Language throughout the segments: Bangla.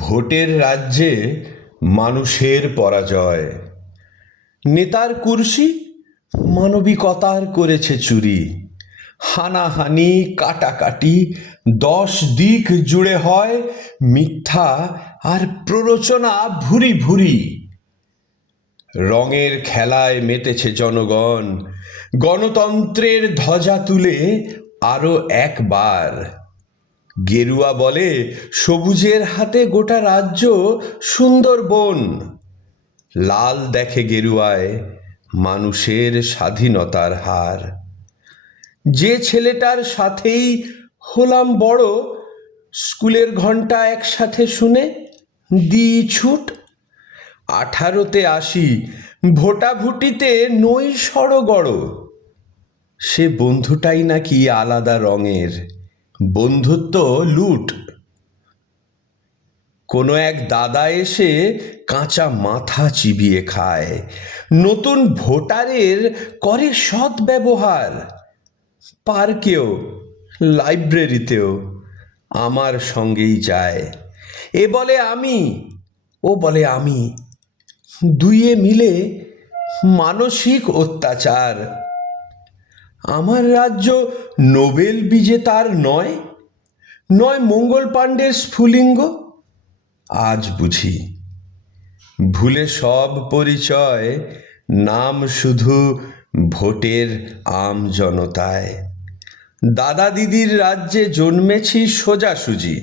ভোটের রাজ্যে মানুষের পরাজয়। নেতার কুর্সি মানবিকতার করেছে চুরি। হানাহানি কাটাকাটি 10 দিক জুড়ে হয়, মিথ্যা আর প্ররোচনা ভুরি ভুরি। রঙের খেলায় মেতেছে জনগণ, গণতন্ত্রের ধ্বজা তুলে আরো একবার। গেরুয়া বলে সবুজের হাতে গোটা রাজ্য সুন্দরবন। লাল দেখে গেরুয়ায় মানুষের স্বাধীনতার হার। যে ছেলেটার সাথেই হলাম বড়, স্কুলের ঘন্টা একসাথে শুনে দিই ছুট। 18তে আসি, ভোটাভুটিতে নই সড়গড়। সে বন্ধুটাই নাকি আলাদা রঙের, বন্ধুত্ব লুট। কোনো এক দাদা এসে কাঁচা মাথা চিবিয়ে খায়, নতুন ভোটারের করে সৎ ব্যবহার। পার্কেও লাইব্রেরিতেও আমার সঙ্গেই যায়। এ বলে আমি, ও বলে আমি, দুইয়ে মিলে মানসিক অত্যাচার। আমার রাজ্য নোবেল বিজেতার নয়, নয় মঙ্গল পাণ্ডের স্ফুলিঙ্গ। আজ বুঝি ভুলে সব পরিচয়, নাম শুধু ভোটের আম জনতায়। দাদা দিদির রাজ্যে জন্মেছি সোজাসুজি।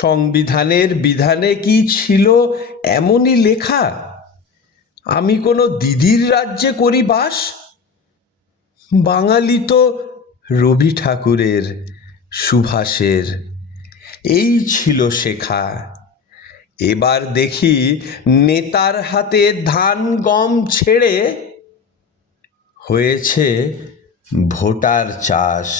সংবিধানের বিধানে কি ছিল এমনই লেখা, আমি কোনো দিদির রাজ্যে করি বাস? বাঙালি তো রবি ঠাকুরের, সুভাষের, এই ছিল শেখা। এবার দেখি নেতার হাতে ধান গম ছেড়ে হয়েছে ভোটার চাষ।